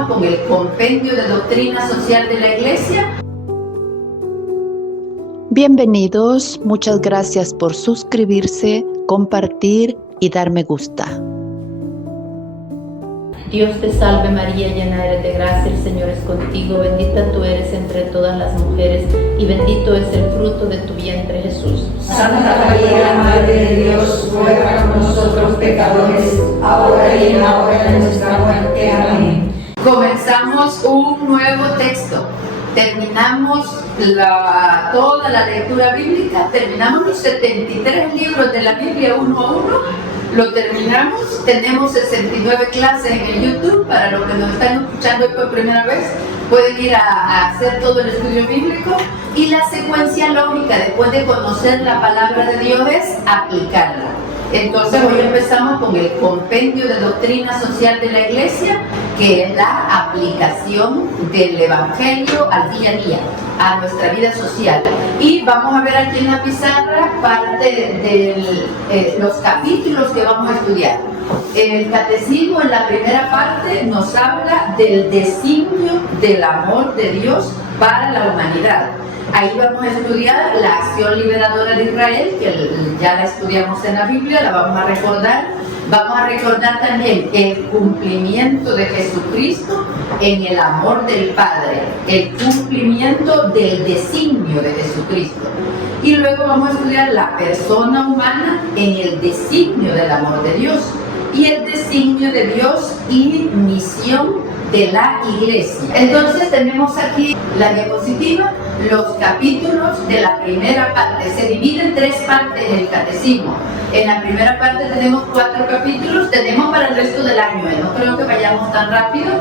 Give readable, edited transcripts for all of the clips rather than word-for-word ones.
empezamos con el Compendio de Doctrina Social de la Iglesia. Bienvenidos, muchas gracias por suscribirse, compartir y dar me gusta. Dios te salve María, llena eres de gracia, el Señor es contigo, bendita tú eres entre todas las mujeres y bendito es el fruto de tu vientre Jesús. Santa María, Madre de Dios, ruega por nosotros pecadores, ahora y en la hora de nuestra muerte. Amén. Comenzamos un nuevo texto. Terminamos toda la lectura bíblica, terminamos los 73 libros de la Biblia uno a uno, lo terminamos, tenemos 69 clases en el YouTube, para los que nos están escuchando hoy por primera vez, pueden ir a hacer todo el estudio bíblico, y la secuencia lógica después de conocer la palabra de Dios es aplicarla. Entonces hoy empezamos con el Compendio de Doctrina Social de la Iglesia, que es la aplicación del Evangelio al día a día, a nuestra vida social. Y vamos a ver aquí en la pizarra parte de los capítulos que vamos a estudiar. El Catecismo en la primera parte nos habla del designio del amor de Dios para la humanidad. Ahí vamos a estudiar la acción liberadora de Israel, que ya la estudiamos en la Biblia, la vamos a recordar. Vamos a recordar también el cumplimiento de Jesucristo en el amor del Padre, el cumplimiento del designio de Jesucristo. Y luego vamos a estudiar la persona humana en el designio del amor de Dios y el designio de Dios y misión de la Iglesia. Entonces tenemos aquí la diapositiva, los capítulos de la primera parte. Se divide en tres partes el catecismo. En la primera parte tenemos 4 capítulos, tenemos para el resto del año. No creo que vayamos tan rápido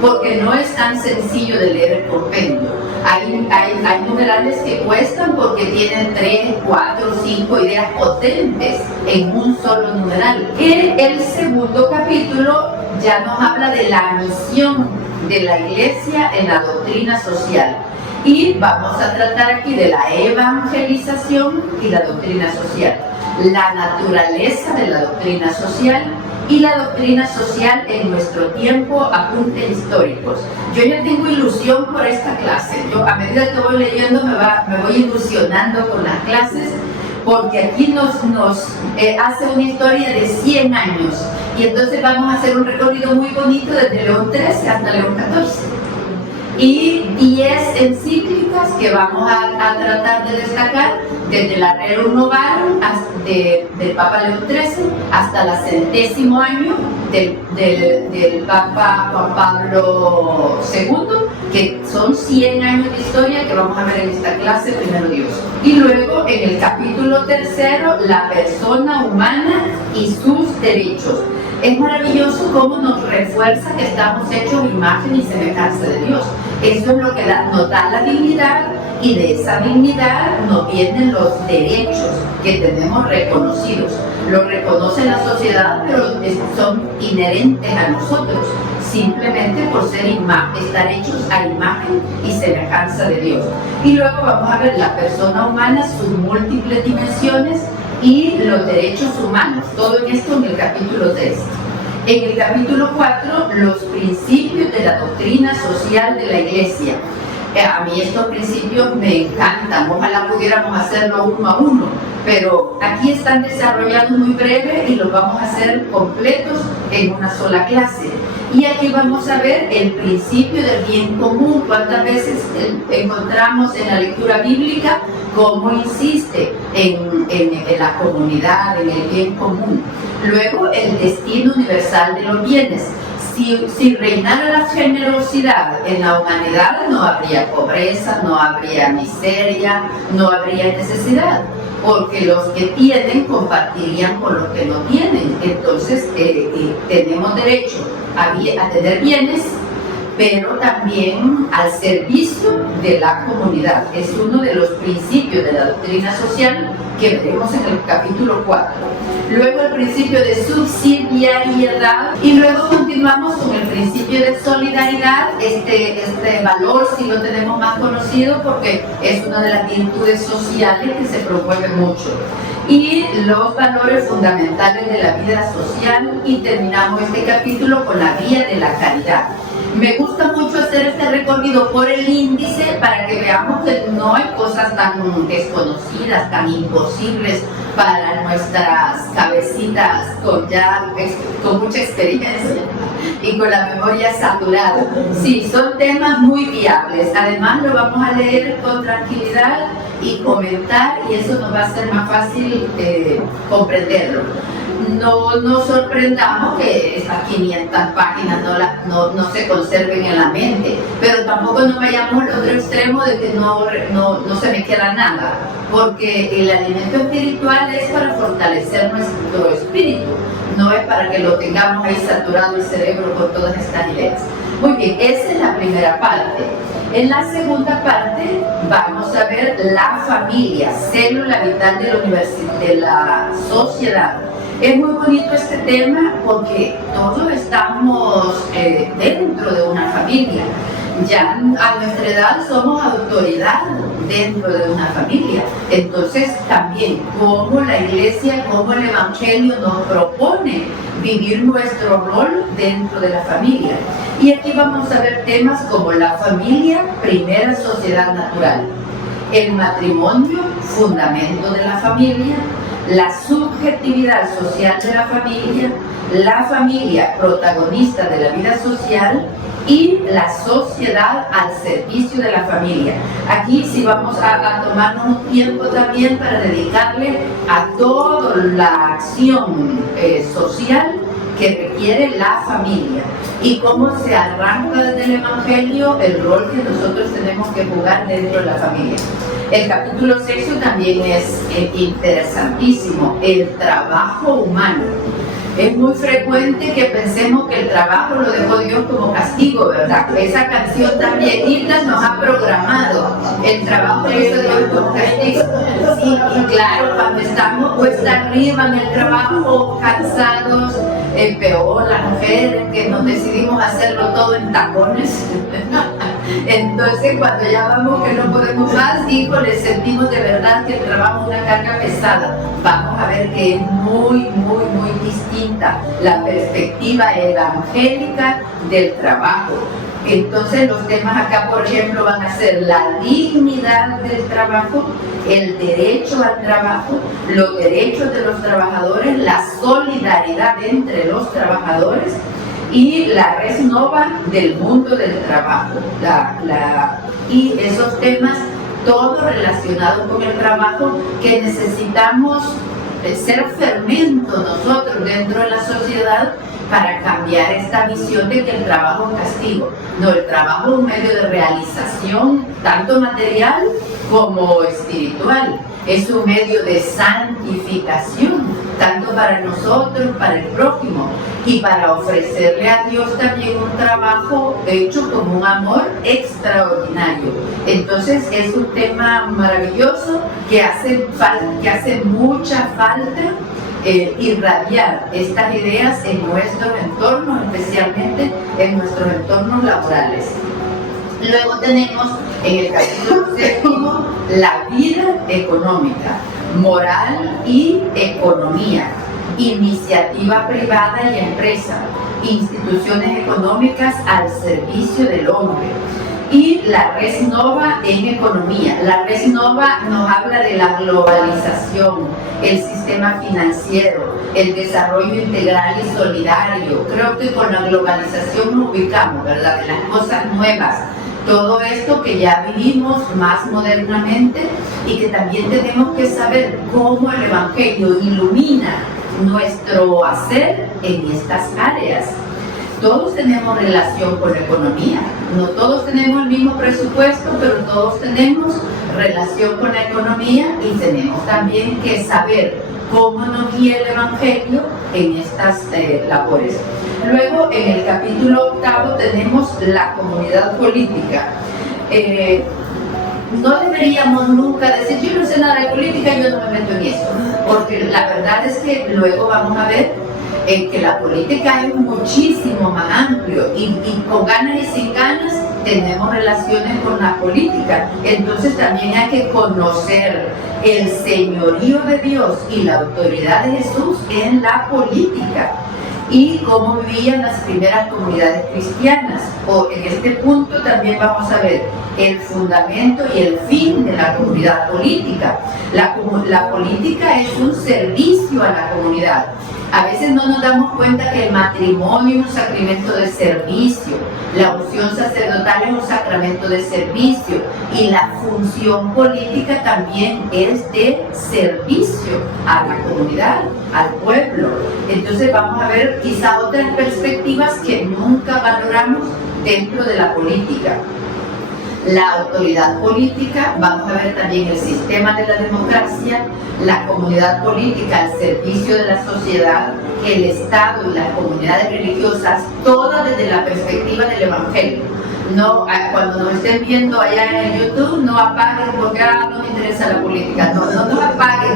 porque no es tan sencillo de leer el compendio. Hay numerales que cuestan porque tienen 3, 4, 5 ideas potentes en un solo numeral. En el segundo capítulo ya nos habla de la misión de la Iglesia en la doctrina social. Y vamos a tratar aquí de la evangelización y la doctrina social, la naturaleza de la doctrina social y la doctrina social en nuestro tiempo, apuntes históricos. Yo ya tengo ilusión por esta clase. Yo a medida que voy leyendo me voy ilusionando con las clases, porque aquí nos hace una historia de 100 años y entonces vamos a hacer un recorrido muy bonito desde León XIII hasta León XIV. Y 10 encíclicas que vamos a tratar de destacar desde la Rerum Novarum del Papa León XIII hasta el 100º año del Papa Juan Pablo II, que son 100 años de historia que vamos a ver en esta clase, primero Dios. Y luego en el capítulo 3, la persona humana y sus derechos. Es maravilloso cómo nos refuerza que estamos hechos imagen y semejanza de Dios. Eso es lo que nos da la dignidad, y de esa dignidad nos vienen los derechos que tenemos reconocidos. Los reconoce la sociedad, pero son inherentes a nosotros, simplemente por estar hechos a imagen y semejanza de Dios. Y luego vamos a ver la persona humana, sus múltiples dimensiones y los derechos humanos. Todo en esto en el capítulo 3. En el capítulo 4, los principios de la doctrina social de la Iglesia. A mí estos principios me encantan, ojalá pudiéramos hacerlo uno a uno, pero aquí están desarrollados muy breve y los vamos a hacer completos en una sola clase. Y aquí vamos a ver el principio del bien común. ¿Cuántas veces encontramos en la lectura bíblica cómo insiste en la comunidad, en el bien común? Luego, el destino universal de los bienes. Si reinara la generosidad en la humanidad, no habría pobreza, no habría miseria, no habría necesidad, porque los que tienen compartirían con los que no tienen. Entonces tenemos derecho a tener bienes, pero también al servicio de la comunidad. Es uno de los principios de la doctrina social que veremos en el capítulo 4. Luego el principio de subsidiariedad, y luego continuamos con el principio de solidaridad. Este valor sí lo tenemos más conocido porque es una de las virtudes sociales que se promueve mucho. Y los valores fundamentales de la vida social, y terminamos este capítulo con la vía de la caridad. Me gusta mucho hacer este recorrido por el índice para que veamos que no hay cosas tan desconocidas, tan imposibles para nuestras cabecitas con mucha experiencia y con la memoria saturada. Sí, son temas muy viables. Además lo vamos a leer con tranquilidad y comentar, y eso nos va a hacer más fácil comprenderlo. No nos sorprendamos que estas 500 páginas no se conserven en la mente, pero tampoco nos vayamos al otro extremo de que no se me queda nada, porque el alimento espiritual es para fortalecer nuestro espíritu, no es para que lo tengamos ahí saturado el cerebro con todas estas ideas. Muy bien, esa es la primera parte. En la segunda parte vamos a ver la familia, célula vital de la sociedad. Es muy bonito este tema porque todos estamos dentro de una familia. Ya a nuestra edad somos autoridad dentro de una familia. Entonces también cómo la iglesia, cómo el evangelio nos propone vivir nuestro rol dentro de la familia. Y aquí vamos a ver temas como la familia, primera sociedad natural, el matrimonio, fundamento de la familia, la subjetividad social de la familia protagonista de la vida social y la sociedad al servicio de la familia. Aquí sí vamos a tomarnos un tiempo también para dedicarle a toda la acción social que requiere la familia y cómo se arranca desde el Evangelio el rol que nosotros tenemos que jugar dentro de la familia. El capítulo 6 también es interesantísimo, el trabajo humano. Es muy frecuente que pensemos que el trabajo lo dejó Dios como castigo, ¿verdad? Esa canción tan viejita nos ha programado. El trabajo lo hizo Dios como castigo. Sí, y claro, cuando estamos cuesta arriba en el trabajo, cansados, peor las mujeres que nos decidimos hacerlo todo en tacones. Entonces cuando ya vamos que no podemos más, híjole, sentimos de verdad que el trabajo es una carga pesada. Vamos a ver que es muy distinta la perspectiva evangélica del trabajo. Entonces los temas acá, por ejemplo, van a ser la dignidad del trabajo, el derecho al trabajo, los derechos de los trabajadores, la solidaridad entre los trabajadores y la res nova del mundo del trabajo. Y esos temas, todos relacionados con el trabajo, que necesitamos ser fermento nosotros dentro de la sociedad para cambiar esta visión de que el trabajo es castigo. No, el trabajo es un medio de realización, tanto material como espiritual. Es un medio de santificación, tanto para nosotros, para el prójimo, y para ofrecerle a Dios también un trabajo hecho con un amor extraordinario. Entonces es un tema maravilloso que hace mucha falta irradiar estas ideas en nuestros entornos, especialmente en nuestros entornos laborales. Luego tenemos en el capítulo 7 la vida económica, moral y economía, iniciativa privada y empresa, instituciones económicas al servicio del hombre. Y la res nova en economía. La res nova nos habla de la globalización, el sistema financiero, el desarrollo integral y solidario. Creo que con la globalización nos ubicamos, ¿verdad? De las cosas nuevas. Todo esto que ya vivimos más modernamente y que también tenemos que saber cómo el Evangelio ilumina nuestro hacer en estas áreas. Todos tenemos relación con la economía, no todos tenemos el mismo presupuesto, pero todos tenemos relación con la economía y tenemos también que saber cómo nos guía el Evangelio en estas labores. Luego, en el capítulo 8 tenemos la comunidad política. No deberíamos nunca decir, yo no sé nada de política, yo no me meto en eso, porque la verdad es que luego vamos a ver que la política es muchísimo más amplio y con ganas y sin ganas tenemos relaciones con la política. Entonces también hay que conocer el señorío de Dios y la autoridad de Jesús en la política. y cómo vivían las primeras comunidades cristianas. En este punto también vamos a ver el fundamento y el fin de la comunidad política. La política es un servicio a la comunidad. A veces no nos damos cuenta que el matrimonio es un sacramento de servicio, la unción sacerdotal es un sacramento de servicio y la función política también es de servicio a la comunidad, al pueblo. Entonces vamos a ver quizá otras perspectivas que nunca valoramos dentro de la política. La autoridad política, vamos a ver también el sistema de la democracia, la comunidad política al servicio de la sociedad, el Estado y las comunidades religiosas, todas desde la perspectiva del Evangelio. No, cuando nos estén viendo allá en el YouTube, no apaguen porque no me interesa la política, no nos apaguen,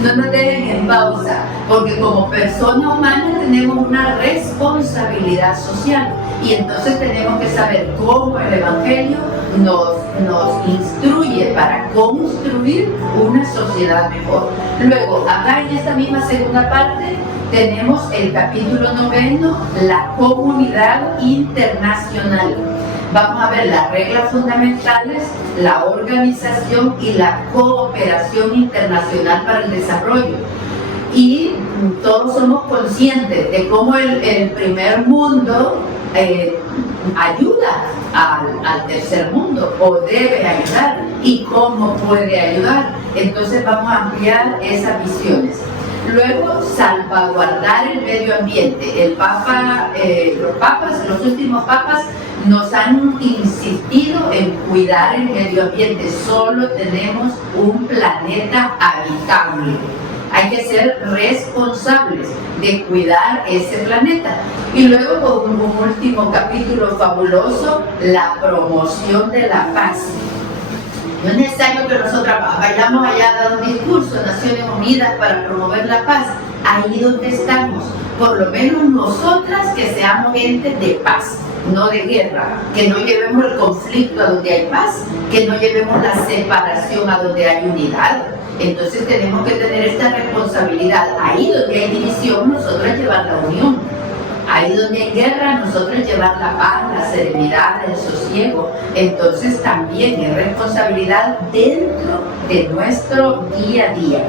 no nos dejen en pausa, porque como persona humana tenemos una responsabilidad social y entonces tenemos que saber cómo el Evangelio nos instruye para construir una sociedad mejor. Luego, acá en esta misma segunda parte, tenemos el capítulo 9, la comunidad internacional. Vamos a ver las reglas fundamentales, la organización y la cooperación internacional para el desarrollo. Y todos somos conscientes de cómo el primer mundo ayuda al tercer mundo o debe ayudar y cómo puede ayudar. Entonces vamos a ampliar esas visiones. Luego, salvaguardar el medio ambiente. Los últimos papas nos han insistido en cuidar el medio ambiente. Solo tenemos un planeta habitable. Hay que ser responsables de cuidar ese planeta. Y luego, con un último capítulo fabuloso, la promoción de la paz. No es necesario que nosotros vayamos allá a dar un discurso en Naciones Unidas para promover la paz. Ahí donde estamos, por lo menos nosotras que seamos gente de paz, no de guerra, que no llevemos el conflicto a donde hay paz, que no llevemos la separación a donde hay unidad. Entonces tenemos que tener esta responsabilidad. Ahí donde hay división, nosotros llevar la unión. Ahí donde hay guerra, nosotros llevar la paz, la serenidad, el sosiego. Entonces también es responsabilidad dentro de nuestro día a día.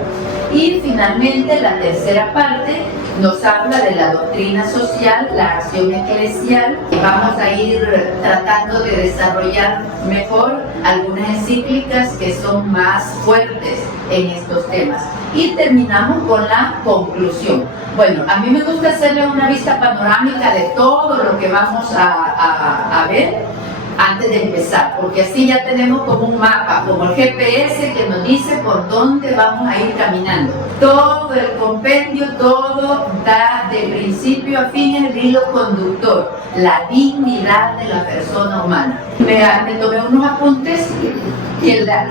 Y finalmente la tercera parte nos habla de la doctrina social, la acción eclesial. Vamos a ir tratando de desarrollar mejor algunas encíclicas que son más fuertes en estos temas. Y terminamos con la conclusión. Bueno, a mí me gusta hacerle una vista panorámica de todo lo que vamos a ver antes de empezar, porque así ya tenemos como un mapa, como el GPS que nos dice por dónde vamos a ir caminando. Todo el compendio, todo da de principio a fin el hilo conductor, la dignidad de la persona humana. Me tomé unos apuntes que es la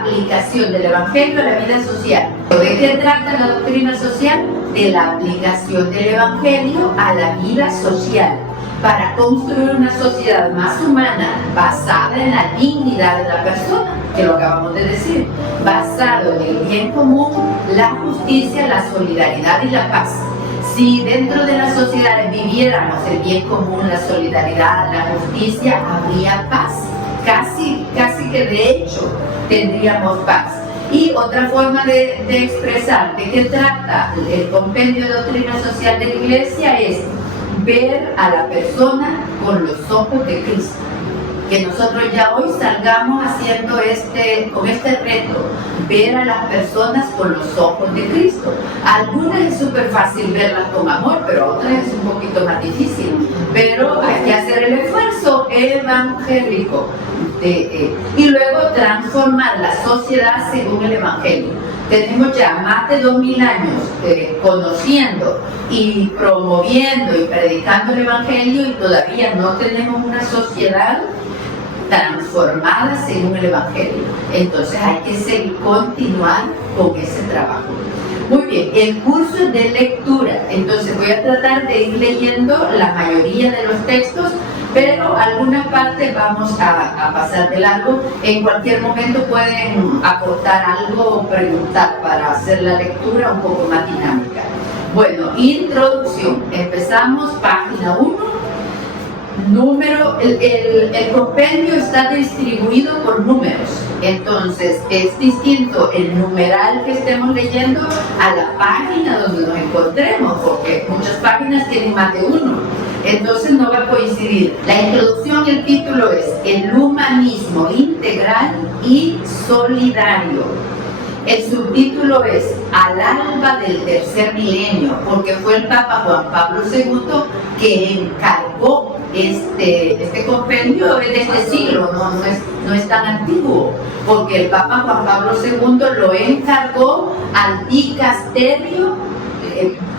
aplicación del Evangelio a la vida social. ¿De qué trata la doctrina social? De la aplicación del Evangelio a la vida social, para construir una sociedad más humana, basada en la dignidad de la persona, que lo acabamos de decir, basado en el bien común, la justicia, la solidaridad y la paz. Si dentro de las sociedades viviéramos el bien común, la solidaridad, la justicia, habría paz. Casi que de hecho tendríamos paz. Y otra forma de expresar de qué trata el compendio de doctrina social de la Iglesia es ver a la persona con los ojos de Cristo. Que nosotros ya hoy salgamos haciendo con este reto, ver a las personas con los ojos de Cristo. Algunas es súper fácil verlas con amor, pero otras es un poquito más difícil. Pero hay que hacer el esfuerzo evangélico y luego transformar la sociedad según el Evangelio. Tenemos ya más de 2000 años conociendo y promoviendo y predicando el Evangelio y todavía no tenemos una sociedad transformada según el Evangelio. Entonces hay que continuar con ese trabajo. Muy bien, el curso es de lectura, entonces voy a tratar de ir leyendo la mayoría de los textos, pero algunas partes vamos a pasar de largo. En cualquier momento pueden aportar algo o preguntar para hacer la lectura un poco más dinámica. Bueno, introducción. Empezamos página 1. El compendio está distribuido por números, entonces es distinto el numeral que estemos leyendo a la página donde nos encontremos, porque muchas páginas tienen más de uno, entonces no va a coincidir. La introducción, el título es El humanismo integral y solidario. El subtítulo es Al alba del tercer milenio, porque fue el Papa Juan Pablo II que encargó este compendio de este siglo, no es tan antiguo, porque el Papa Juan Pablo II lo encargó al Dicasterio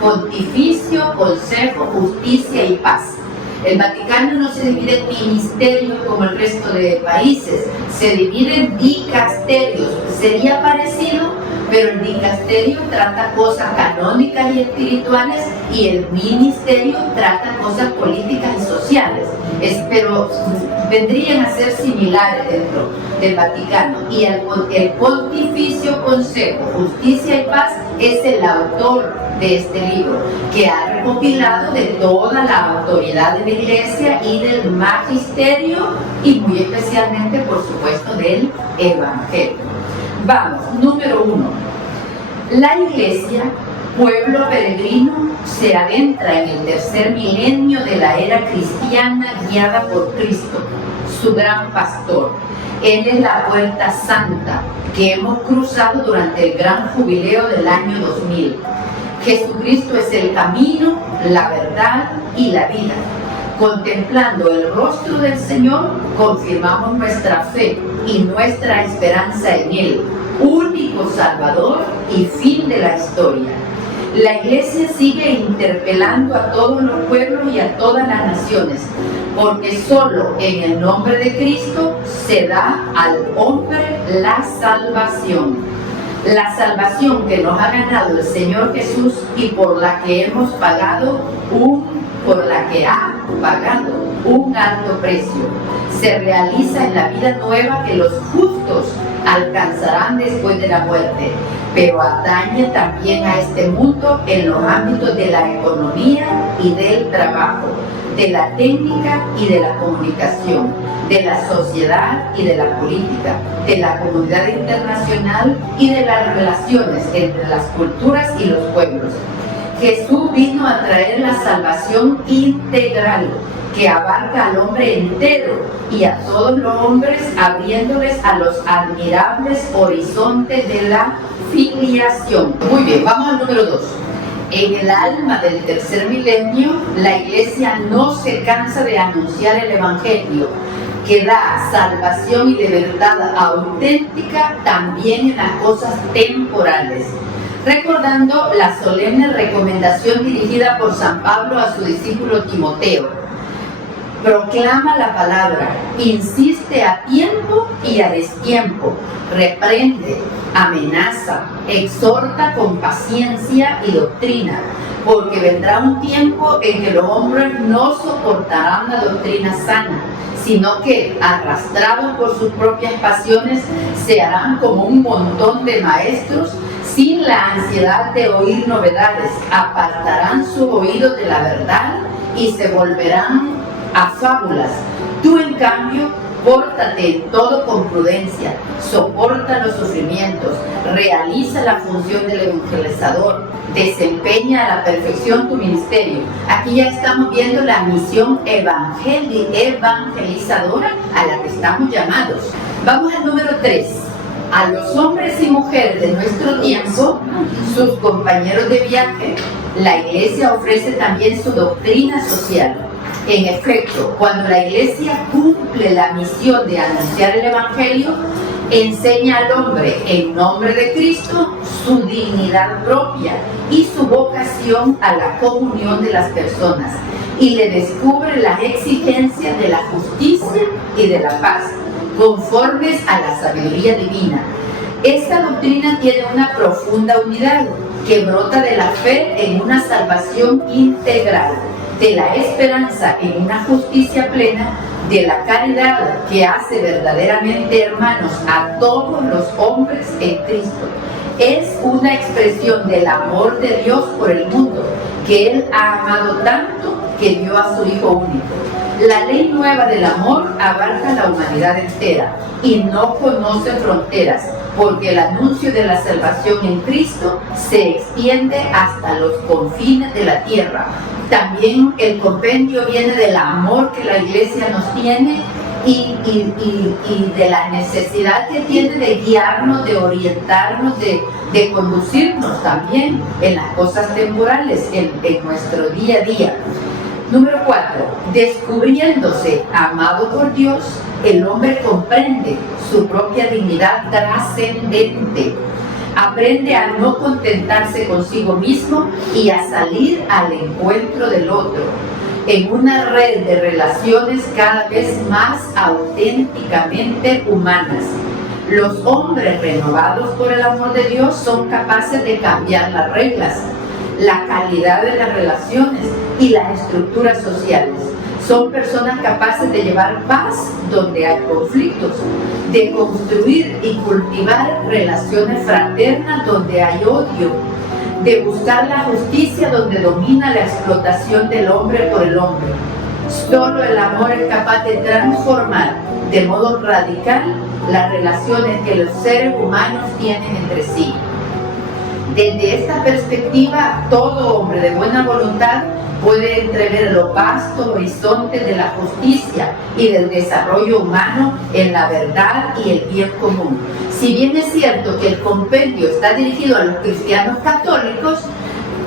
Pontificio, Consejo, Justicia y Paz. El Vaticano no se divide en ministerios como el resto de países, se divide en dicasterios. Sería parecido, pero el dicasterio trata cosas canónicas y espirituales y el ministerio trata cosas políticas y sociales. Pero vendrían a ser similares dentro del Vaticano. Y el Pontificio Consejo, Justicia y Paz es el autor de este libro, que ha recopilado de toda la autoridad de la Iglesia y del magisterio y muy especialmente, por supuesto, del Evangelio. Vamos, número 1. La Iglesia, pueblo peregrino, se adentra en el tercer milenio de la era cristiana guiada por Cristo, su gran pastor. Él es la puerta santa que hemos cruzado durante el gran jubileo del año 2000. Jesucristo es el camino, la verdad y la vida. Contemplando el rostro del Señor, confirmamos nuestra fe y nuestra esperanza en Él, único Salvador y fin de la historia. La Iglesia sigue interpelando a todos los pueblos y a todas las naciones, porque solo en el nombre de Cristo se da al hombre la salvación. La salvación que nos ha ganado el Señor Jesús y por la que ha pagado un alto precio, se realiza en la vida nueva que los justos alcanzarán después de la muerte, pero atañe también a este mundo en los ámbitos de la economía y del trabajo, de la técnica y de la comunicación, de la sociedad y de la política, de la comunidad internacional y de las relaciones entre las culturas y los pueblos. Jesús vino a traer la salvación integral que abarca al hombre entero y a todos los hombres, abriéndoles a los admirables horizontes de la filiación. Muy bien, vamos al número 2. En el alma del tercer milenio, la Iglesia no se cansa de anunciar el Evangelio, que da salvación y libertad auténtica también en las cosas temporales. Recordando la solemne recomendación dirigida por San Pablo a su discípulo Timoteo: proclama la palabra, insiste a tiempo y a destiempo, reprende, amenaza, exhorta con paciencia y doctrina, porque vendrá un tiempo en que los hombres no soportarán la doctrina sana, sino que, arrastrados por sus propias pasiones, se harán como un montón de maestros sin la ansiedad de oír novedades, apartarán su oído de la verdad y se volverán a fábulas. Tú, en cambio, pórtate en todo con prudencia, soporta los sufrimientos, realiza la función del evangelizador, desempeña a la perfección tu ministerio. Aquí ya estamos viendo la misión evangelizadora a la que estamos llamados. Vamos al número 3. A los hombres y mujeres de nuestro tiempo, sus compañeros de viaje, la Iglesia ofrece también su doctrina social. En efecto, cuando la Iglesia cumple la misión de anunciar el Evangelio, enseña al hombre, en nombre de Cristo, su dignidad propia y su vocación a la comunión de las personas, y le descubre las exigencias de la justicia y de la paz, conformes a la sabiduría divina. Esta doctrina tiene una profunda unidad que brota de la fe en una salvación integral, de la esperanza en una justicia plena, de la caridad que hace verdaderamente hermanos a todos los hombres en Cristo. Es una expresión del amor de Dios por el mundo que Él ha amado tanto que dio a su Hijo único. La ley nueva del amor abarca la humanidad entera y no conoce fronteras, porque el anuncio de la salvación en Cristo se extiende hasta los confines de la tierra. También el compendio viene del amor que la Iglesia nos tiene y de la necesidad que tiene de guiarnos, de orientarnos, de conducirnos también en las cosas temporales, en nuestro día a día. Número 4. Descubriéndose amado por Dios, el hombre comprende su propia dignidad trascendente. Aprende a no contentarse consigo mismo y a salir al encuentro del otro, en una red de relaciones cada vez más auténticamente humanas. Los hombres renovados por el amor de Dios son capaces de cambiar las reglas, la calidad de las relaciones y las estructuras sociales. Son personas capaces de llevar paz donde hay conflictos, de construir y cultivar relaciones fraternas donde hay odio, de buscar la justicia donde domina la explotación del hombre por el hombre. Solo el amor es capaz de transformar de modo radical las relaciones que los seres humanos tienen entre sí. Desde esta perspectiva, todo hombre de buena voluntad puede entrever los vastos horizontes de la justicia y del desarrollo humano en la verdad y el bien común. Si bien es cierto que el compendio está dirigido a los cristianos católicos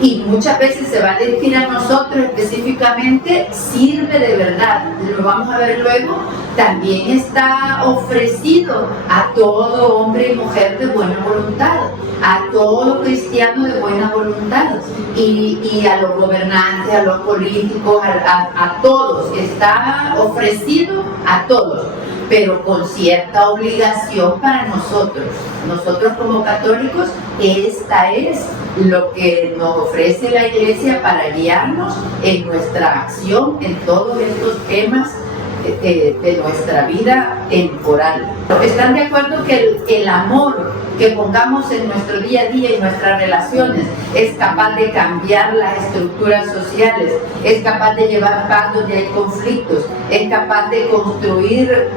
y muchas veces se va a dirigir a nosotros específicamente, sirve de verdad, lo vamos a ver luego, también está ofrecido a todo hombre y mujer de buena voluntad, a todo cristiano de buena voluntad y a los gobernantes, a los políticos, a todos, está ofrecido a todos, pero con cierta obligación para nosotros. Nosotros como católicos, esta es lo que nos ofrece la Iglesia para guiarnos en nuestra acción en todos estos temas de nuestra vida temporal. ¿Están de acuerdo que el amor que pongamos en nuestro día a día y nuestras relaciones es capaz de cambiar las estructuras sociales, es capaz de llevar paz donde hay conflictos, es capaz de construir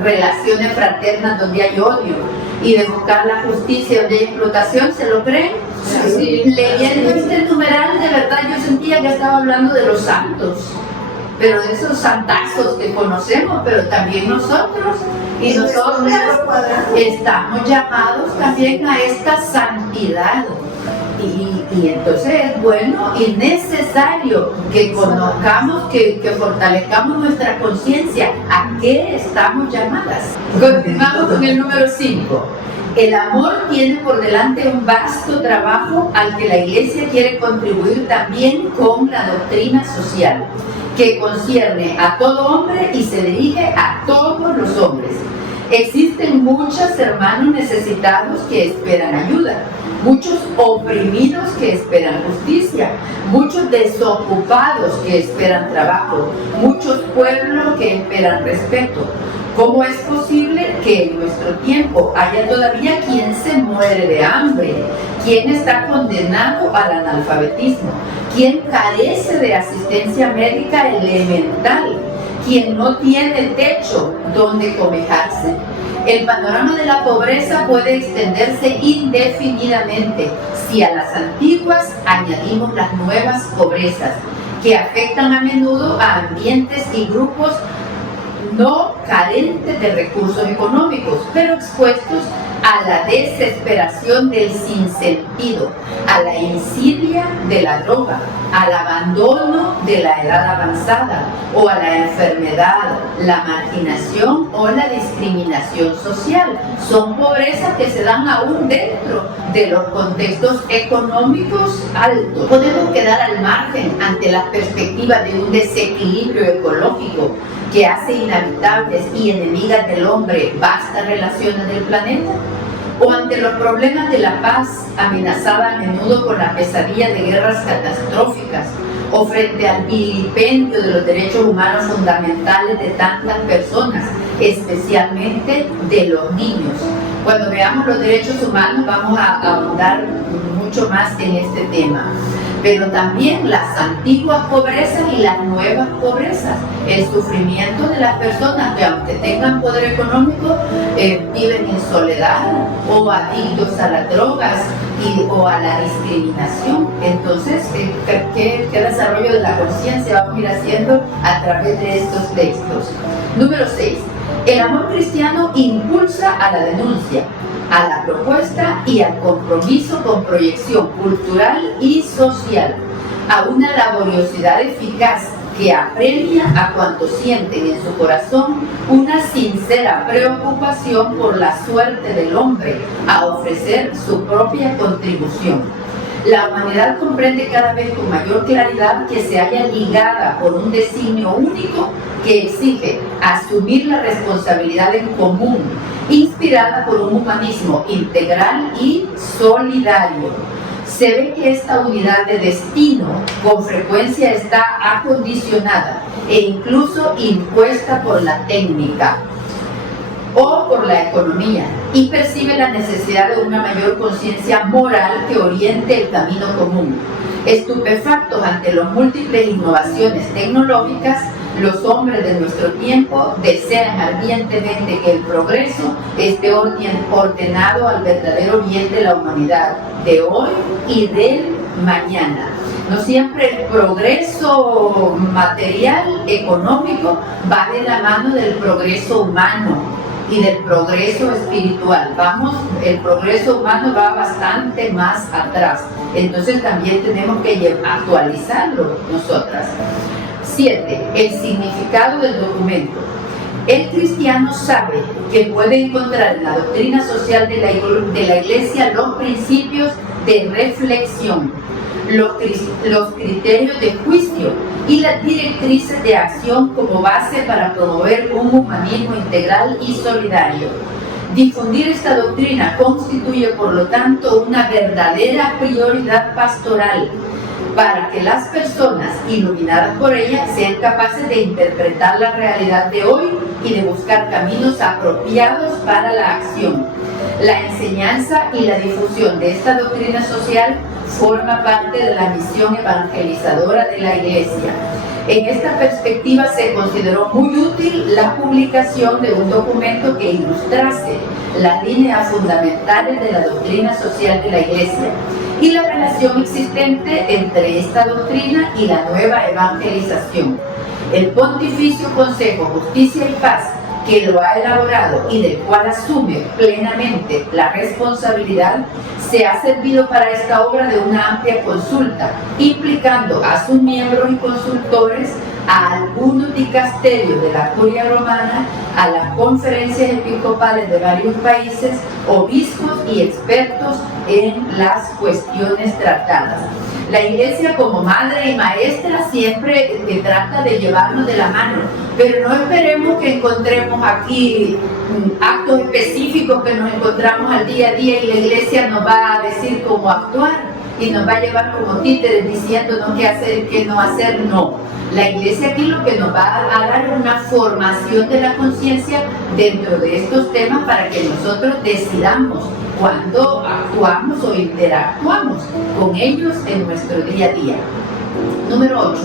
relaciones fraternas donde hay odio y de buscar la justicia donde hay explotación? ¿Se lo creen? Sí. Leyendo este numeral, de verdad yo sentía que estaba hablando de los santos, pero de esos santazos que conocemos, pero también nosotros y nosotros estamos llamados también a esta santidad. Y entonces es bueno y necesario que conozcamos, que fortalezcamos nuestra conciencia a qué estamos llamadas. Continuamos con el número 5. El amor tiene por delante un vasto trabajo al que la Iglesia quiere contribuir también con la doctrina social, que concierne a todo hombre y se dirige a todos los hombres. Existen muchos hermanos necesitados que esperan ayuda, muchos oprimidos que esperan justicia, muchos desocupados que esperan trabajo, muchos pueblos que esperan respeto. ¿Cómo es posible que en nuestro tiempo haya todavía quien se muere de hambre, quien está condenado al analfabetismo, quien carece de asistencia médica elemental, quien no tiene techo donde cobijarse? El panorama de la pobreza puede extenderse indefinidamente si a las antiguas añadimos las nuevas pobrezas, que afectan a menudo a ambientes y grupos no carentes de recursos económicos, pero expuestos a la desesperación del sinsentido, a la insidia de la droga, al abandono de la edad avanzada o a la enfermedad, la marginación o la discriminación social. Son pobrezas que se dan aún dentro de los contextos económicos altos. Podemos quedar al margen ante la perspectiva de un desequilibrio ecológico que hace inhabitables y enemigas del hombre vastas relaciones del planeta, o ante los problemas de la paz amenazada a menudo por la pesadilla de guerras catastróficas, o frente al vilipendio de los derechos humanos fundamentales de tantas personas, especialmente de los niños. Cuando veamos los derechos humanos vamos a ahondar mucho más en este tema. pero también las antiguas pobrezas y las nuevas pobrezas, el sufrimiento de las personas que aunque tengan poder económico viven en soledad o adictos a las drogas o a la discriminación. Entonces, ¿qué desarrollo de la conciencia vamos a ir haciendo a través de estos textos? Número 6. El amor cristiano impulsa a la denuncia, a la propuesta y al compromiso con proyección cultural y social, a una laboriosidad eficaz que apremia a cuantos sienten en su corazón una sincera preocupación por la suerte del hombre, a ofrecer su propia contribución. La humanidad comprende cada vez con mayor claridad que se halla ligada por un designio único que exige asumir la responsabilidad en común, inspirada por un humanismo integral y solidario. Se ve que esta unidad de destino con frecuencia está acondicionada e incluso impuesta por la técnica o por la economía, y percibe la necesidad de una mayor conciencia moral que oriente el camino común. Estupefactos ante las múltiples innovaciones tecnológicas, los hombres de nuestro tiempo desean ardientemente que el progreso esté ordenado al verdadero bien de la humanidad, de hoy y del mañana. No siempre el progreso material, económico, va de la mano del progreso humano y del progreso espiritual. El progreso humano va bastante más atrás. Entonces también tenemos que actualizarlo nosotras. 7. El significado del documento. El cristiano sabe que puede encontrar en la doctrina social de la Iglesia los principios de reflexión, los criterios de juicio y las directrices de acción como base para promover un humanismo integral y solidario. Difundir esta doctrina constituye, por lo tanto, una verdadera prioridad pastoral para que las personas iluminadas por ella sean capaces de interpretar la realidad de hoy y de buscar caminos apropiados para la acción. La enseñanza y la difusión de esta doctrina social forma parte de la misión evangelizadora de la Iglesia. En esta perspectiva se consideró muy útil la publicación de un documento que ilustrase las líneas fundamentales de la doctrina social de la Iglesia y la relación existente entre esta doctrina y la nueva evangelización. El Pontificio Consejo Justicia y Paz, que lo ha elaborado y del cual asume plenamente la responsabilidad, se ha servido para esta obra de una amplia consulta, implicando a sus miembros y consultores, a algunos dicasterios de la Curia Romana, a las conferencias episcopales de varios países, obispos y expertos en las cuestiones tratadas. La Iglesia, como madre y maestra, siempre trata de llevarnos de la mano, pero no esperemos que encontremos aquí actos específicos que nos encontramos al día a día y la Iglesia nos va a decir cómo actuar y nos va a llevar como títeres diciéndonos qué hacer, qué no hacer. No. La Iglesia aquí lo que nos va a dar es una formación de la conciencia dentro de estos temas para que nosotros decidamos cuando actuamos o interactuamos con ellos en nuestro día a día. Número 8.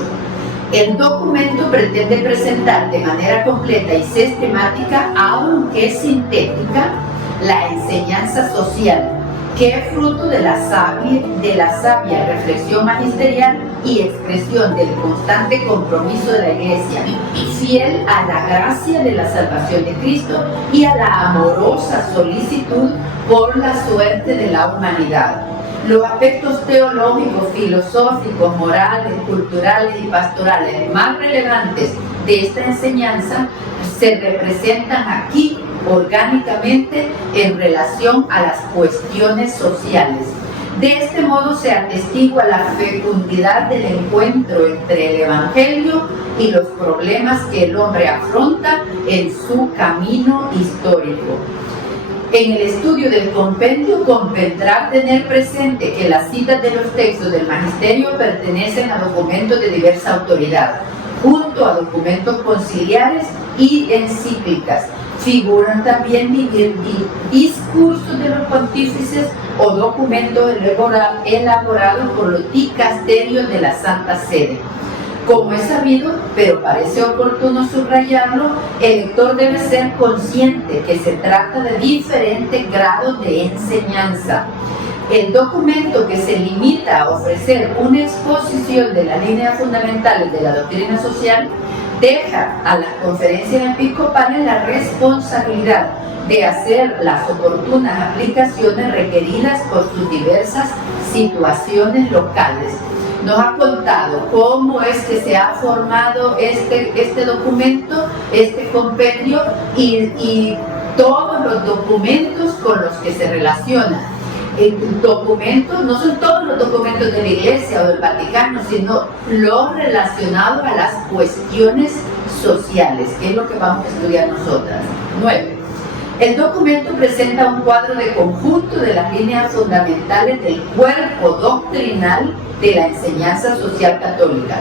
El documento pretende presentar de manera completa y sistemática, aunque sintética, la enseñanza social, que es fruto de la sabia reflexión magisterial y expresión del constante compromiso de la Iglesia, fiel a la gracia de la salvación de Cristo y a la amorosa solicitud por la suerte de la humanidad. Los aspectos teológicos, filosóficos, morales, culturales y pastorales más relevantes de esta enseñanza se representan aquí orgánicamente en relación a las cuestiones sociales. De este modo se atestigua la fecundidad del encuentro entre el Evangelio y los problemas que el hombre afronta en su camino histórico. En el estudio del compendio convendrá tener presente que las citas de los textos del magisterio pertenecen a documentos de diversa autoridad, junto a documentos conciliares y encíclicas. Figuran también discursos de los pontífices, o documentos elaborados por los dicasterios de la Santa Sede. Como es sabido, pero parece oportuno subrayarlo, el lector debe ser consciente que se trata de diferentes grados de enseñanza. El documento que se limita a ofrecer una exposición de las líneas fundamentales de la doctrina social deja a las conferencias episcopales la responsabilidad de hacer las oportunas aplicaciones requeridas por sus diversas situaciones locales. Nos ha contado cómo es que se ha formado este documento, este compendio y todos los documentos con los que se relaciona. Documentos, no son todos los documentos de la Iglesia o del Vaticano, sino los relacionados a las cuestiones sociales, que es lo que vamos a estudiar nosotras. 9. El documento presenta un cuadro de conjunto de las líneas fundamentales del cuerpo doctrinal de la enseñanza social católica.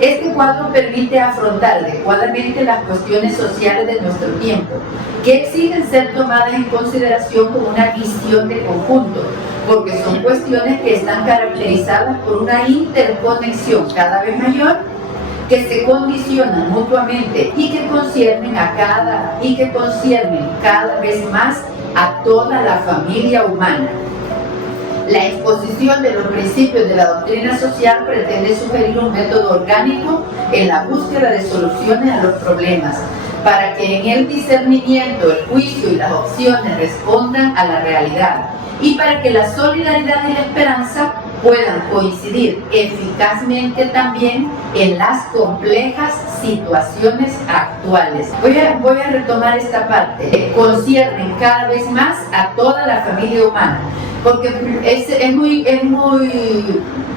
Este cuadro permite afrontar adecuadamente las cuestiones sociales de nuestro tiempo, que exigen ser tomadas en consideración con una visión de conjunto, porque son cuestiones que están caracterizadas por una interconexión cada vez mayor, que se condicionan mutuamente y que conciernen cada vez más a toda la familia humana. La exposición de los principios de la doctrina social pretende sugerir un método orgánico en la búsqueda de soluciones a los problemas, para que en el discernimiento, el juicio y las opciones respondan a la realidad, y para que la solidaridad y la esperanza puedan coincidir eficazmente también en las complejas situaciones actuales. Voy a retomar esta parte. Conciernen cada vez más a toda la familia humana, porque es muy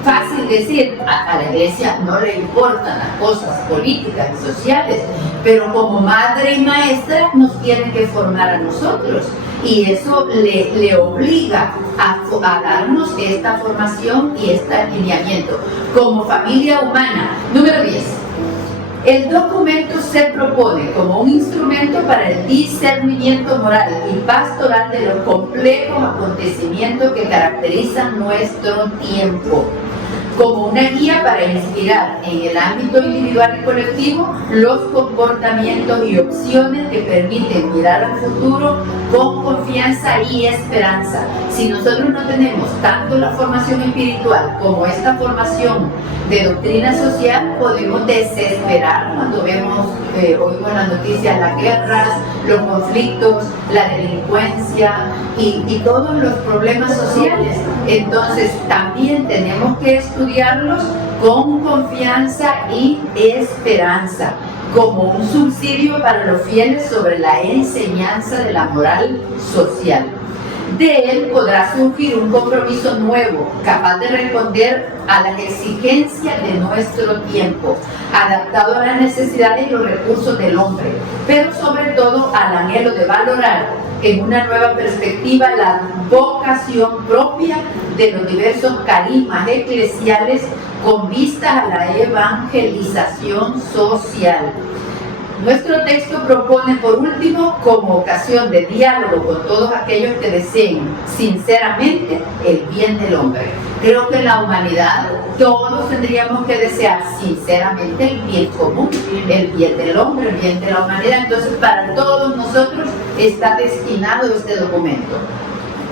fácil decir a la Iglesia no le importan las cosas políticas y sociales, pero como madre y maestra nos tienen que formar a nosotros, y eso le obliga a darnos esta formación y este alineamiento como familia humana. Número 10. El documento se propone como un instrumento para el discernimiento moral y pastoral de los complejos acontecimientos que caracterizan nuestro tiempo, como una guía para inspirar en el ámbito individual y colectivo los comportamientos y opciones que permiten mirar al futuro con confianza y esperanza. Si nosotros no tenemos tanto la formación espiritual como esta formación de doctrina social, podemos desesperar cuando oímos las noticias, las guerras, los conflictos, la delincuencia y todos los problemas sociales. Entonces también tenemos que estudiarlos con confianza y esperanza, como un subsidio para los fieles sobre la enseñanza de la moral social. De él podrá surgir un compromiso nuevo, capaz de responder a las exigencias de nuestro tiempo, adaptado a las necesidades y los recursos del hombre, pero sobre todo al anhelo de valorar en una nueva perspectiva la vocación propia de los diversos carismas eclesiales con vistas a la evangelización social. Nuestro texto propone, por último, como ocasión de diálogo con todos aquellos que deseen sinceramente el bien del hombre. Creo que en la humanidad todos tendríamos que desear sinceramente el bien común, el bien del hombre, el bien de la humanidad. Entonces, para todos nosotros está destinado este documento.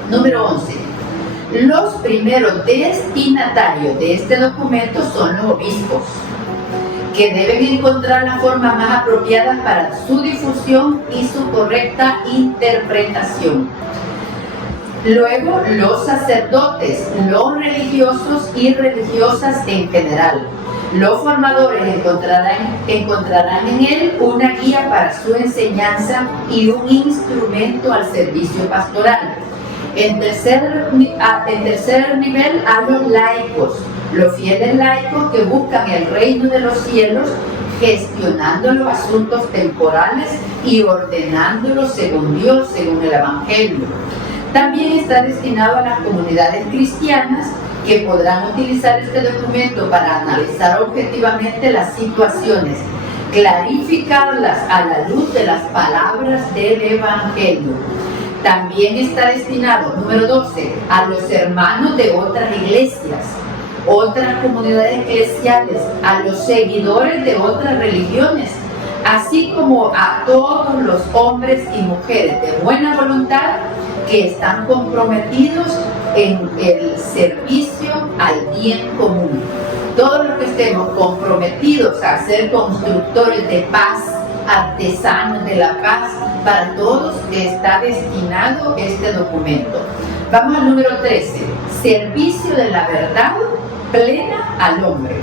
Número 11. Los primeros destinatarios de este documento son los obispos, que deben encontrar la forma más apropiada para su difusión y su correcta interpretación. Luego, los sacerdotes, los religiosos y religiosas en general. Los formadores encontrarán en él una guía para su enseñanza y un instrumento al servicio pastoral. En tercer nivel, a los laicos, los fieles laicos que buscan el reino de los cielos, gestionando los asuntos temporales y ordenándolos según Dios, según el Evangelio. También está destinado a las comunidades cristianas que podrán utilizar este documento para analizar objetivamente las situaciones, clarificarlas a la luz de las palabras del Evangelio. También está destinado, número 12, a los hermanos de otras iglesias, otras comunidades eclesiales, a los seguidores de otras religiones, así como a todos los hombres y mujeres de buena voluntad que están comprometidos en el servicio al bien común. Todos los que estemos comprometidos a ser constructores de paz, artesanos de la paz, para todos está destinado este documento. Vamos al número 13, servicio de la verdad plena al hombre.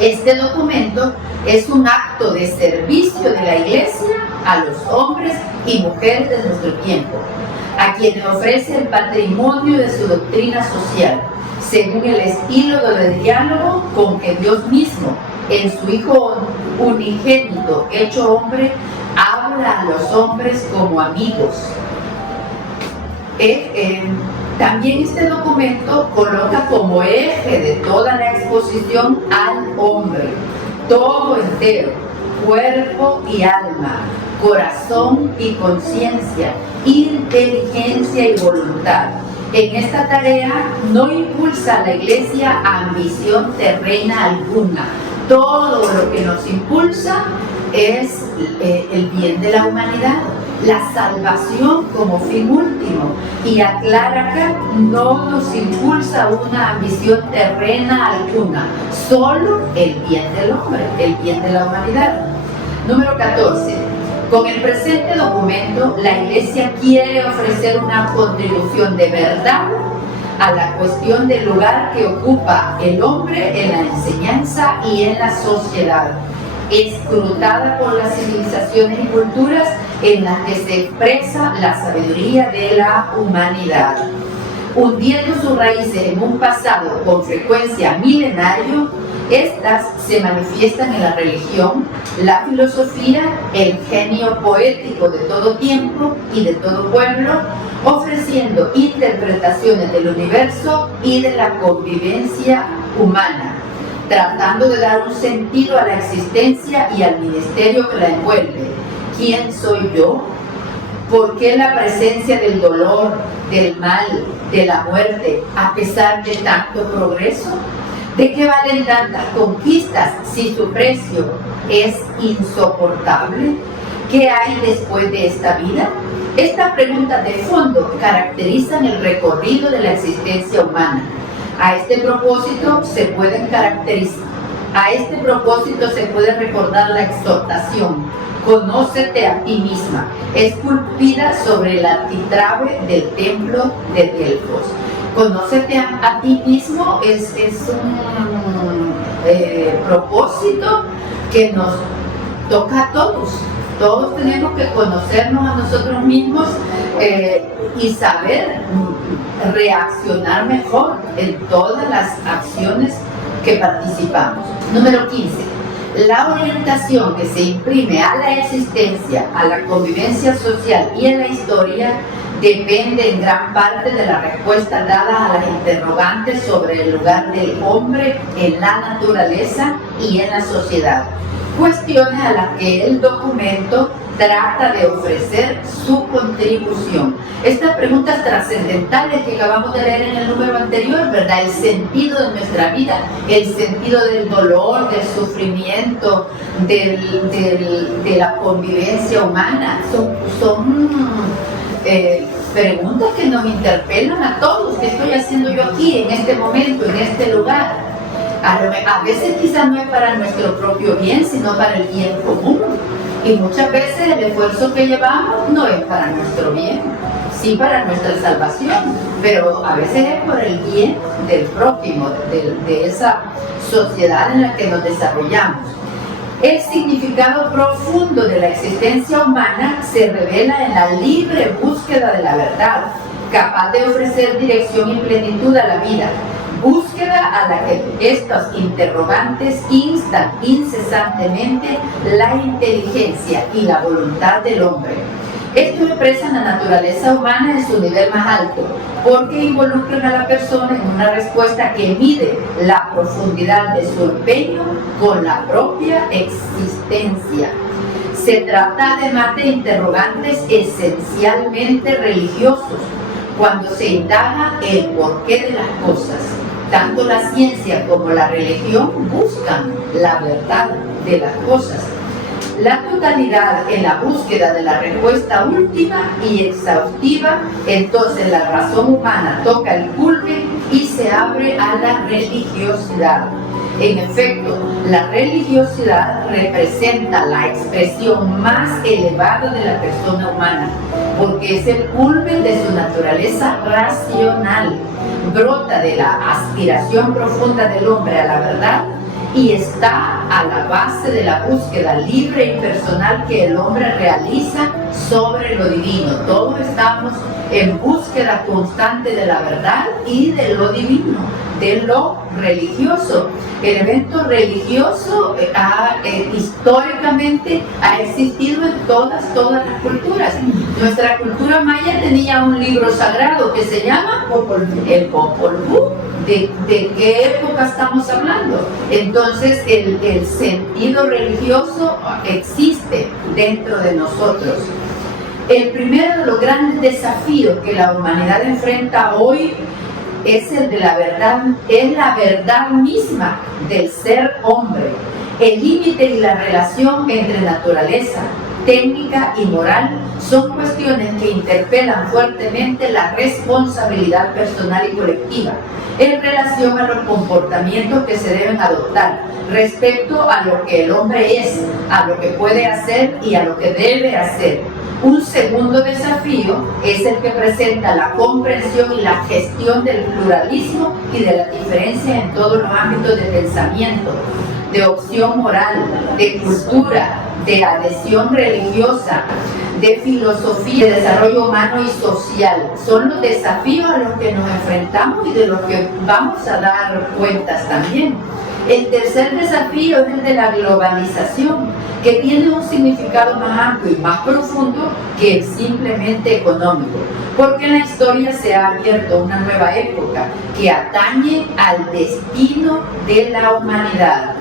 Este documento es un acto de servicio de la Iglesia a los hombres y mujeres de nuestro tiempo, a quienes ofrece el patrimonio de su doctrina social, según el estilo de diálogo con que Dios mismo, en su Hijo unigénito hecho hombre, habla a los hombres como amigos. También este documento coloca como eje de toda la exposición al hombre, todo entero, cuerpo y alma, corazón y conciencia, inteligencia y voluntad. En esta tarea no impulsa a la Iglesia ambición terrena alguna. Todo lo que nos impulsa es el bien de la humanidad, la salvación como fin último. Y aclara acá, no nos impulsa una ambición terrena alguna, solo el bien del hombre, el bien de la humanidad. Número 14. Con el presente documento, la Iglesia quiere ofrecer una contribución de verdad a la cuestión del lugar que ocupa el hombre en la enseñanza y en la sociedad, escrutada por las civilizaciones y culturas en las que se expresa la sabiduría de la humanidad. Hundiendo sus raíces en un pasado con frecuencia milenario, estas se manifiestan en la religión, la filosofía, el genio poético de todo tiempo y de todo pueblo, ofreciendo interpretaciones del universo y de la convivencia humana, tratando de dar un sentido a la existencia y al ministerio que la envuelve. ¿Quién soy yo? ¿Por qué la presencia del dolor, del mal, de la muerte, a pesar de tanto progreso? ¿De qué valen tantas conquistas si su precio es insoportable? ¿Qué hay después de esta vida? Estas preguntas de fondo caracterizan el recorrido de la existencia humana. A este propósito se puede recordar la exhortación: conócete a ti misma, esculpida sobre el arquitrabe del templo de Delfos. Conócete a ti mismo es un propósito que nos toca a todos. Todos tenemos que conocernos a nosotros mismos y saber reaccionar mejor en todas las acciones que participamos. Número 15. La orientación que se imprime a la existencia, a la convivencia social y a la historia depende en gran parte de la respuesta dada a las interrogantes sobre el lugar del hombre en la naturaleza y en la sociedad. Cuestiones a las que el documento trata de ofrecer su contribución. Estas preguntas trascendentales que acabamos de leer en el número anterior, ¿verdad? El sentido de nuestra vida, el sentido del dolor, del sufrimiento, de la convivencia humana, son preguntas que nos interpelan a todos. ¿Qué estoy haciendo yo aquí, en este momento, en este lugar? A veces quizás no es para nuestro propio bien, sino para el bien común. Y muchas veces el esfuerzo que llevamos no es para nuestro bien, sí para nuestra salvación, pero a veces es por el bien del prójimo, de esa sociedad en la que nos desarrollamos. El significado profundo de la existencia humana se revela en la libre búsqueda de la verdad, capaz de ofrecer dirección y plenitud a la vida. Búsqueda a la que estos interrogantes instan incesantemente la inteligencia y la voluntad del hombre. Esto expresa la naturaleza humana en su nivel más alto, porque involucran a la persona en una respuesta que mide la profundidad de su empeño con la propia existencia. Se trata además de interrogantes esencialmente religiosos, cuando se indaga el porqué de las cosas. Tanto la ciencia como la religión buscan la verdad de las cosas. La totalidad en la búsqueda de la respuesta última y exhaustiva, entonces la razón humana toca el culmen y se abre a la religiosidad. En efecto, la religiosidad representa la expresión más elevada de la persona humana, porque es el culmen de su naturaleza racional, brota de la aspiración profunda del hombre a la verdad y está a la base de la búsqueda libre y personal que el hombre realiza sobre lo divino. Todos estamos en búsqueda constante de la verdad y de lo divino, de lo religioso. El evento religioso históricamente ha existido en todas las culturas. Nuestra cultura maya tenía un libro sagrado que se llama el Popol Vuh. ¿De qué época estamos hablando? Entonces el sentido religioso existe dentro de nosotros. El primero de los grandes desafíos que la humanidad enfrenta hoy es el de la verdad, es la verdad misma del ser hombre, el límite y la relación entre naturaleza, técnica y moral son cuestiones que interpelan fuertemente la responsabilidad personal y colectiva en relación a los comportamientos que se deben adoptar respecto a lo que el hombre es, a lo que puede hacer y a lo que debe hacer. Un segundo desafío es el que presenta la comprensión y la gestión del pluralismo y de la diferencia en todos los ámbitos de pensamiento, de opción moral, de cultura, de adhesión religiosa, de filosofía, de desarrollo humano y social. Son los desafíos a los que nos enfrentamos y de los que vamos a dar cuentas también. El tercer desafío es el de la globalización, que tiene un significado más amplio y más profundo que el simplemente económico, porque en la historia se ha abierto una nueva época que atañe al destino de la humanidad.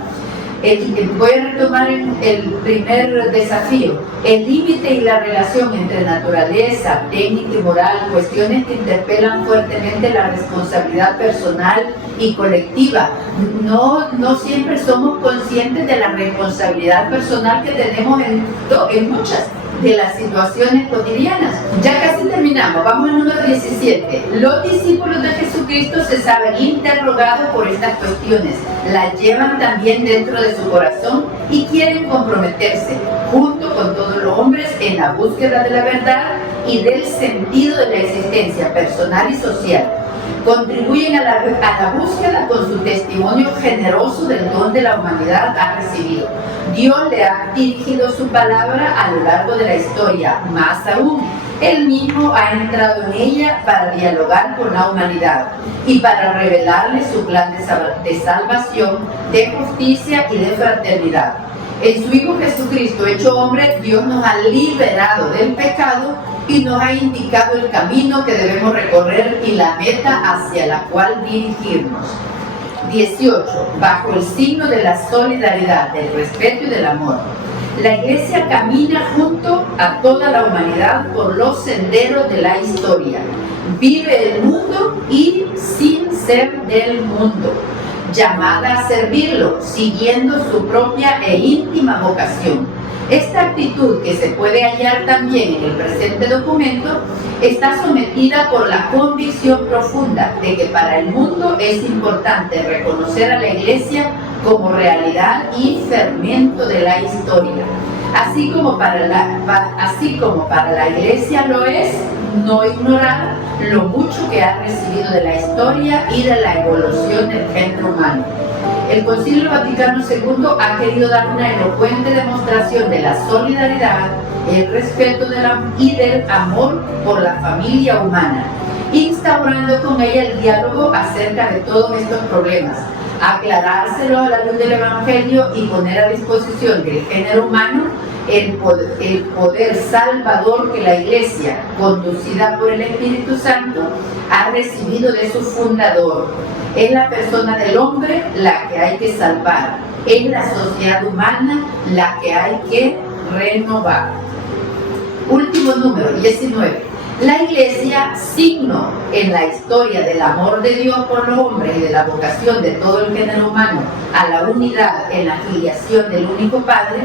Voy a retomar el primer desafío, el límite y la relación entre naturaleza, técnica y moral, cuestiones que interpelan fuertemente la responsabilidad personal y colectiva. No siempre somos conscientes de la responsabilidad personal que tenemos en muchas de las situaciones cotidianas. Ya casi terminamos, vamos al número 17. Los discípulos de Jesucristo se saben interrogados por estas cuestiones, las llevan también dentro de su corazón y quieren comprometerse, junto con todos los hombres, en la búsqueda de la verdad y del sentido de la existencia personal y social. Contribuyen a la búsqueda con su testimonio generoso del don de la humanidad ha recibido. Dios le ha dirigido su palabra a lo largo de la historia, más aún, Él mismo ha entrado en ella para dialogar con la humanidad y para revelarle su plan de salvación, de justicia y de fraternidad. En su Hijo Jesucristo, hecho hombre, Dios nos ha liberado del pecado y nos ha indicado el camino que debemos recorrer y la meta hacia la cual dirigirnos. 18. Bajo el signo de la solidaridad, del respeto y del amor. La Iglesia camina junto a toda la humanidad por los senderos de la historia. Vive el mundo y sin ser del mundo. Llamada a servirlo, siguiendo su propia e íntima vocación. Esta actitud, que se puede hallar también en el presente documento, está sometida por la convicción profunda de que para el mundo es importante reconocer a la Iglesia como realidad y fermento de la historia. Así como para la Iglesia lo es no ignorar lo mucho que ha recibido de la historia y de la evolución del género humano. El Concilio Vaticano II ha querido dar una elocuente demostración de la solidaridad, el respeto y del amor por la familia humana, instaurando con ella el diálogo acerca de todos estos problemas, aclarárselo a la luz del Evangelio y poner a disposición del género humano el poder salvador que la Iglesia, conducida por el Espíritu Santo, ha recibido de su fundador. Es la persona del hombre la que hay que salvar, es la sociedad humana la que hay que renovar. Último número, 19. La Iglesia, signo en la historia del amor de Dios por los hombres y de la vocación de todo el género humano a la unidad en la filiación del único Padre,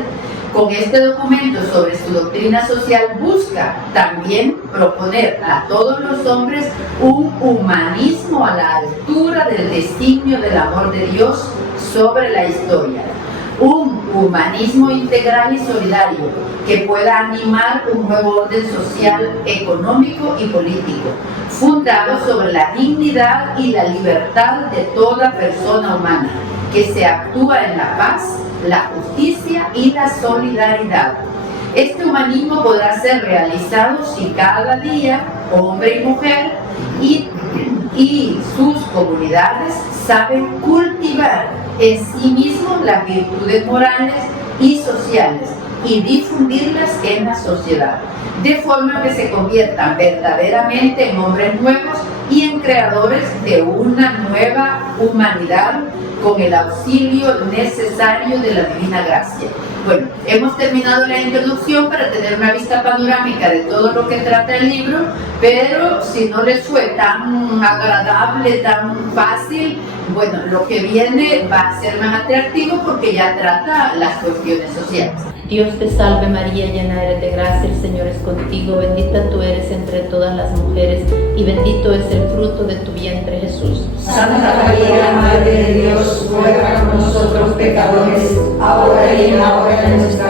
con este documento sobre su doctrina social busca también proponer a todos los hombres un humanismo a la altura del designio del amor de Dios sobre la historia. Un humanismo integral y solidario que pueda animar un nuevo orden social, económico y político, fundado sobre la dignidad y la libertad de toda persona humana, que se actúa en la paz, la justicia y la solidaridad. Este humanismo podrá ser realizado si cada día, hombre y mujer, y sus comunidades saben cultivar en sí mismos las virtudes morales y sociales y difundirlas en la sociedad, de forma que se conviertan verdaderamente en hombres nuevos y en creadores de una nueva humanidad con el auxilio necesario de la divina gracia. Bueno, hemos terminado la introducción para tener una vista panorámica de todo lo que trata el libro, pero si no les fue tan agradable, tan fácil, bueno, lo que viene va a ser más atractivo porque ya trata las cuestiones sociales. Dios te salve María, llena eres de gracia, el Señor es contigo, bendita tú eres entre todas las mujeres y bendito es el fruto de tu vientre Jesús. Santa María, Madre de Dios, ruega por nosotros pecadores, ahora y en la hora de nuestra